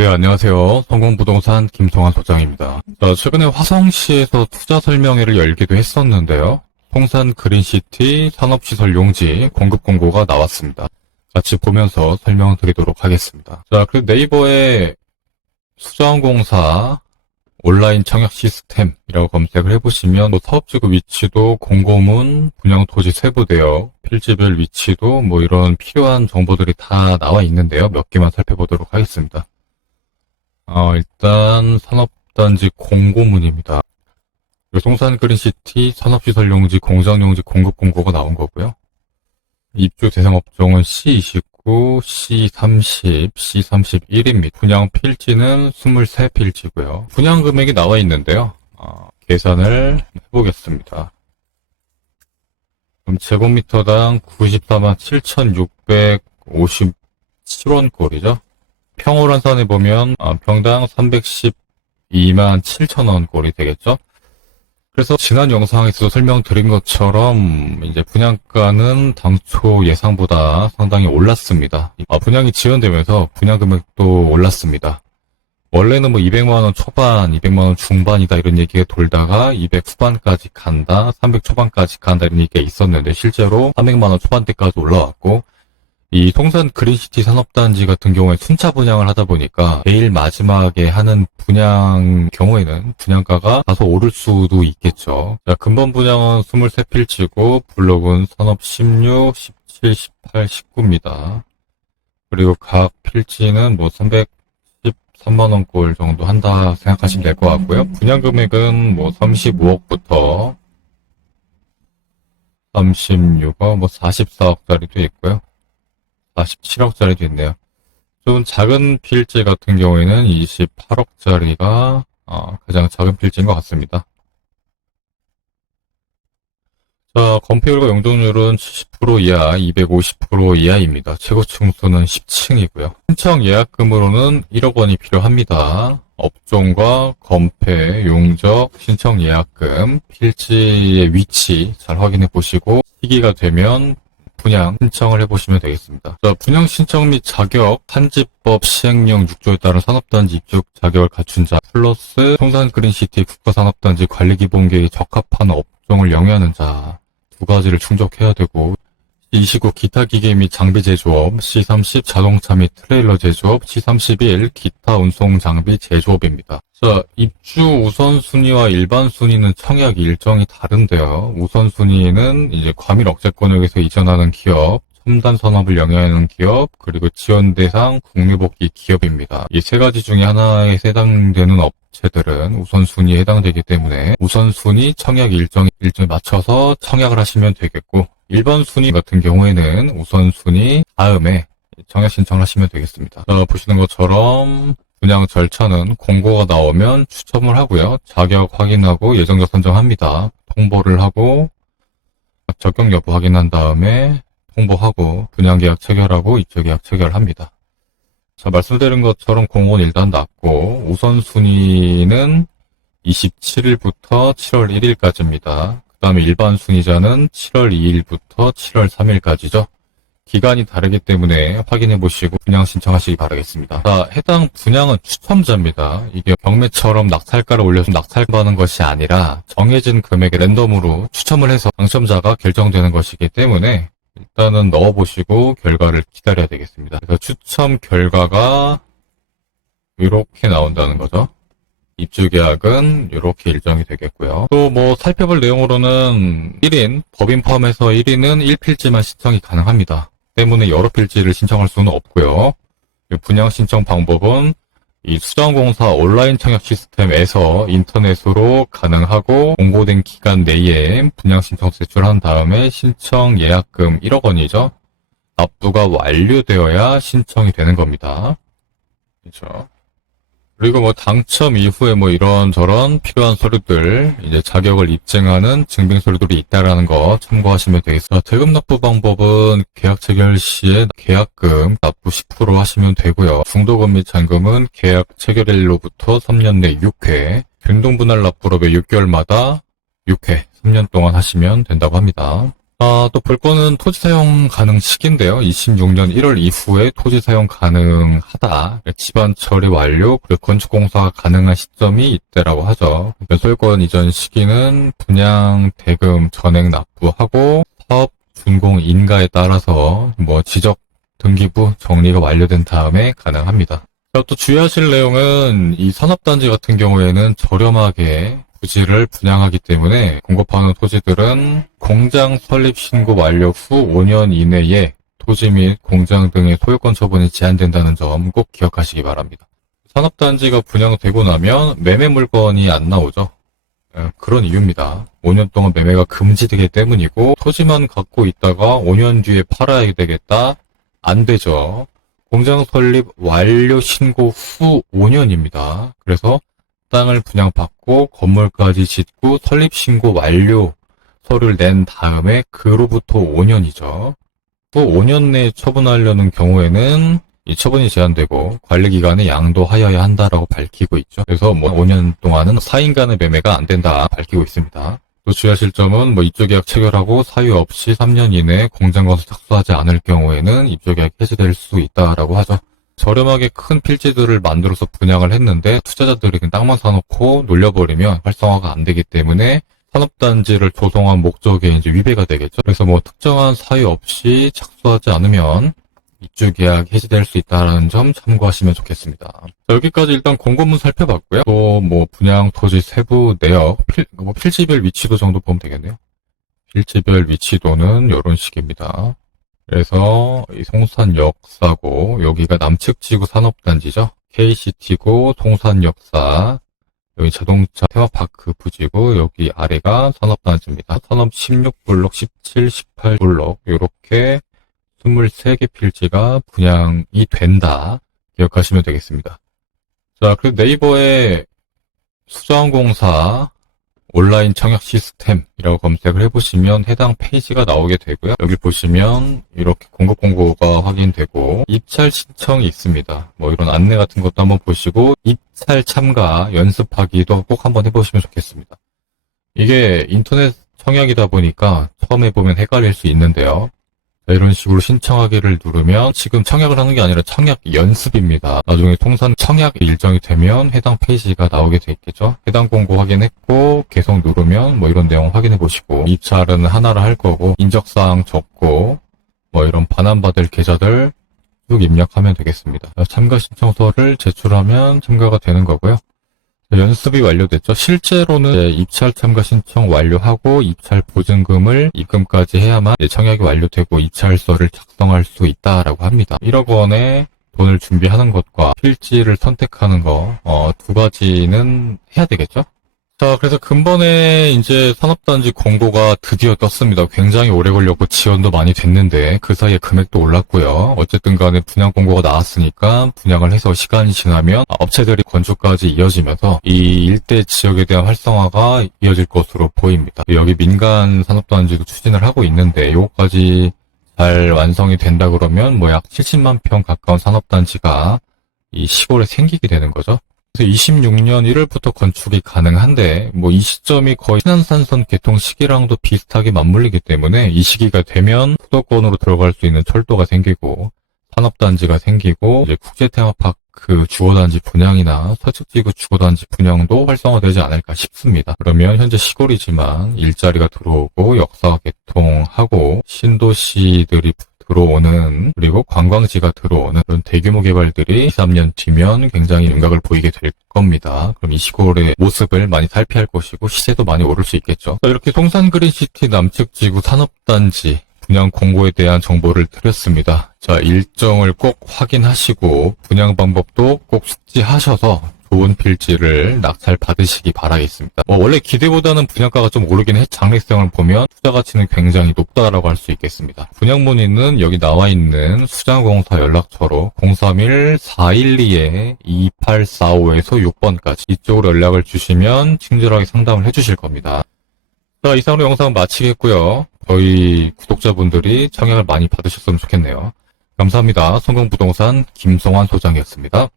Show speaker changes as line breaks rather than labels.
네, 안녕하세요. 성공부동산 김성환 소장입니다. 자, 최근에 화성시에서 투자 설명회를 열기도 했었는데요. 송산 그린시티 산업시설 용지 공급 공고가 나왔습니다. 같이 보면서 설명드리도록 하겠습니다. 자, 그 네이버에 수자원공사 온라인 청약 시스템이라고 검색을 해보시면 뭐 사업지구 위치도 공고문, 분양토지 세부대요, 필지별 위치도 뭐 이런 필요한 정보들이 다 나와 있는데요. 몇 개만 살펴보도록 하겠습니다. 어, 일단 산업단지 공고문입니다. 송산 그린시티 산업시설용지 공장용지 공급 공고가 나온 거고요. 입주 대상 업종은 C29, C30, C31입니다. 분양 필지는 23필지고요. 분양 금액이 나와 있는데요. 어, 계산을 해보겠습니다. 그럼 제곱미터당 94만 7,657원 꼴이죠. 평호란산에 보면 어, 평당 312만 7천원 꼴이 되겠죠. 그래서 지난 영상에서 설명드린 것처럼 이제 분양가는 당초 예상보다 상당히 올랐습니다. 아, 분양이 지연되면서 분양 금액도 올랐습니다. 원래는 뭐 200만원 초반, 200만원 중반이다 이런 얘기가 돌다가 200 후반까지 간다, 300 초반까지 간다 이런 얘기가 있었는데 실제로 300만원 초반대까지 올라왔고 이 송산 그린시티 산업단지 같은 경우에 순차 분양을 하다 보니까 제일 마지막에 하는 분양 경우에는 분양가가 다소 오를 수도 있겠죠. 자, 근본 분양은 23필지고 블록은 산업 16, 17, 18, 19입니다. 그리고 각 필지는 뭐 313만원 꼴 정도 한다 생각하시면 될 것 같고요. 분양 금액은 뭐 35억부터 36억, 뭐 44억짜리도 있고요. 47억짜리도 있네요. 좀 작은 필지 같은 경우에는 28억짜리가 어, 가장 작은 필지인 것 같습니다. 자, 건폐율과 용적률은 70% 이하, 250% 이하입니다. 최고 층 수는 10층이고요. 신청 예약금으로는 1억 원이 필요합니다. 업종과 건폐, 용적, 신청 예약금, 필지의 위치 잘 확인해 보시고 시기가 되면 분양 신청을 해보시면 되겠습니다. 자, 분양 신청 및 자격, 한지법 시행령 6조에 따른 산업단지 입주 자격을 갖춘 자, 플러스 송산 그린시티 국가산업단지 관리기본계획에 적합한 업종을 영위하는 자, 두 가지를 충족해야 되고, 29 기타 기계 및 장비 제조업, C30 자동차 및 트레일러 제조업, C31 기타 운송 장비 제조업입니다. 자, 입주 우선순위와 일반 순위는 청약 일정이 다른데요. 우선순위는 이제 과밀 억제권역에서 이전하는 기업, 첨단 산업을 영위하는 기업, 그리고 지원 대상 국내 복귀 기업입니다. 이 세 가지 중에 하나에 해당되는 업 체들은 우선순위에 해당되기 때문에 우선순위 청약 일정, 일정에 맞춰서 청약을 하시면 되겠고, 일반 순위 같은 경우에는 우선순위 다음에 청약 신청을 하시면 되겠습니다. 자, 보시는 것처럼 분양 절차는 공고가 나오면 추첨을 하고요. 자격 확인하고 예정자 선정합니다. 통보를 하고 적격 여부 확인한 다음에 통보하고 분양 계약 체결하고 입주 계약 체결합니다. 자, 말씀드린 것처럼 공고는 일단 났고 우선순위는 27일부터 7월 1일까지입니다. 그 다음에 일반 순위자는 7월 2일부터 7월 3일까지죠. 기간이 다르기 때문에 확인해 보시고 분양 신청하시기 바라겠습니다. 자, 해당 분양은 추첨자입니다. 이게 경매처럼 낙찰가를 올려서 낙찰받는 것이 아니라 정해진 금액에 랜덤으로 추첨을 해서 당첨자가 결정되는 것이기 때문에 일단은 넣어보시고 결과를 기다려야 되겠습니다. 그래서 추첨 결과가 이렇게 나온다는 거죠. 입주 계약은 이렇게 일정이 되겠고요. 또 뭐 살펴볼 내용으로는 1인, 법인 포함해서 1인은 1필지만 신청이 가능합니다. 때문에 여러 필지를 신청할 수는 없고요. 분양 신청 방법은 이 수자원공사 온라인 청약 시스템에서 인터넷으로 가능하고 공고된 기간 내에 분양 신청 제출한 다음에 신청 예약금 1억 원이죠. 납부가 완료되어야 신청이 되는 겁니다. 그렇죠. 그리고 뭐 당첨 이후에 뭐 이런저런 필요한 서류들, 이제 자격을 입증하는 증빙 서류들이 있다라는 거 참고하시면 되겠습니다. 대금 납부 방법은 계약 체결 시에 계약금 납부 10% 하시면 되고요. 중도금 및 잔금은 계약 체결일로부터 3년 내 6회, 균등 분할 납부로 매 6개월마다 6회, 3년 동안 하시면 된다고 합니다. 아, 또 볼 거는 토지 사용 가능 시기인데요. 26년 1월 이후에 토지 사용 가능하다. 집안 처리 완료, 그리고 건축공사가 가능한 시점이 이때라고 하죠. 소유권 이전 시기는 분양 대금 전액 납부하고 사업 준공 인가에 따라서 뭐 지적 등기부 정리가 완료된 다음에 가능합니다. 자, 또 주의하실 내용은 이 산업단지 같은 경우에는 저렴하게 부지를 분양하기 때문에 공급하는 토지들은 공장 설립 신고 완료 후 5년 이내에 토지 및 공장 등의 소유권 처분이 제한된다는 점 꼭 기억하시기 바랍니다. 산업단지가 분양되고 나면 매매 물건이 안 나오죠. 예, 그런 이유입니다. 5년 동안 매매가 금지되기 때문이고 토지만 갖고 있다가 5년 뒤에 팔아야 되겠다? 안 되죠. 공장 설립 완료 신고 후 5년입니다. 그래서 땅을 분양받고 건물까지 짓고 설립 신고 완료 서류를 낸 다음에 그로부터 5년이죠. 또 5년 내에 처분하려는 경우에는 이 처분이 제한되고 관리 기간에 양도하여야 한다라고 밝히고 있죠. 그래서 뭐 5년 동안은 4인 간의 매매가 안 된다 밝히고 있습니다. 또 주의하실 점은 뭐 입주 계약 체결하고 사유 없이 3년 이내에 공장 건설 착수하지 않을 경우에는 입주 계약 해지될 수 있다라고 하죠. 저렴하게 큰 필지들을 만들어서 분양을 했는데 투자자들이 그냥 땅만 사놓고 놀려버리면 활성화가 안 되기 때문에 산업단지를 조성한 목적에 이제 위배가 되겠죠. 그래서 뭐 특정한 사유 없이 착수하지 않으면 입주 계약 해지될 수 있다는 점 참고하시면 좋겠습니다. 자, 여기까지 일단 공고문 살펴봤고요. 또 뭐 분양 토지 세부 내역, 필, 뭐 필지별 위치도 정도 보면 되겠네요. 필지별 위치도는 이런 식입니다. 그래서 이 송산역사고 여기가 남측 지구 산업단지죠. KCT고 송산역사 여기 자동차 테마파크 부지고 여기 아래가 산업단지입니다. 산업 16블록, 17, 18블록 이렇게 23개 필지가 분양이 된다. 기억하시면 되겠습니다. 자, 그리고 네이버에 수자원공사 온라인 청약 시스템이라고 검색을 해보시면 해당 페이지가 나오게 되고요. 여기 보시면 이렇게 공급 공고가 확인되고 입찰 신청이 있습니다. 뭐 이런 안내 같은 것도 한번 보시고 입찰 참가 연습하기도 꼭 한번 해보시면 좋겠습니다. 이게 인터넷 청약이다 보니까 처음 해보면 헷갈릴 수 있는데요. 자, 이런 식으로 신청하기를 누르면 지금 청약을 하는 게 아니라 청약 연습입니다. 나중에 통산 청약 일정이 되면 해당 페이지가 나오게 돼 있겠죠. 해당 공고 확인했고 계속 누르면 뭐 이런 내용 확인해 보시고 입찰은 하나를 할 거고 인적사항 적고 뭐 이런 반환받을 계좌들 쭉 입력하면 되겠습니다. 자, 참가 신청서를 제출하면 참가가 되는 거고요. 연습이 완료됐죠. 실제로는 입찰 참가 신청 완료하고 입찰 보증금을 입금까지 해야만 청약이 완료되고 입찰서를 작성할 수 있다라고 합니다. 1억 원에 돈을 준비하는 것과 필지를 선택하는 거, 어, 두 가지는 해야 되겠죠? 자, 그래서 근본에 이제 산업단지 공고가 드디어 떴습니다. 굉장히 오래 걸렸고 지원도 많이 됐는데 그 사이에 금액도 올랐고요. 어쨌든 간에 분양 공고가 나왔으니까 분양을 해서 시간이 지나면 업체들이 건축까지 이어지면서 이 일대 지역에 대한 활성화가 이어질 것으로 보입니다. 여기 민간 산업단지도 추진을 하고 있는데 요거까지 잘 완성이 된다 그러면 뭐 약 70만 평 가까운 산업단지가 이 시골에 생기게 되는 거죠. 그래서 26년 1월부터 건축이 가능한데 뭐 이 시점이 거의 신안산선 개통 시기랑도 비슷하게 맞물리기 때문에 이 시기가 되면 수도권으로 들어갈 수 있는 철도가 생기고 산업단지가 생기고 이제 국제 테마파크 주거단지 분양이나 서측지구 주거단지 분양도 활성화되지 않을까 싶습니다. 그러면 현재 시골이지만 일자리가 들어오고 역사가 개통하고 신도시들이 들어오는 그리고 관광지가 들어오는 그런 대규모 개발들이 2, 3년 뒤면 굉장히 윤곽을 보이게 될 겁니다. 그럼 이 시골의 모습을 많이 살피할 것이고 시세도 많이 오를 수 있겠죠. 자, 이렇게 송산 그린시티 남측 지구 산업단지 분양 공고에 대한 정보를 드렸습니다. 자, 일정을 꼭 확인하시고 분양 방법도 꼭 숙지하셔서 좋은 필지를 낙찰 받으시기 바라겠습니다. 뭐 원래 기대보다는 분양가가 좀 오르긴 해 장래성을 보면 투자 가치는 굉장히 높다라고 할 수 있겠습니다. 분양 문의는 여기 나와 있는 수장공사 연락처로 031-412-2845에서 6번까지 이쪽으로 연락을 주시면 친절하게 상담을 해주실 겁니다. 자, 이상으로 영상 마치겠고요. 저희 구독자분들이 청약을 많이 받으셨으면 좋겠네요. 감사합니다. 성공부동산 김성환 소장이었습니다.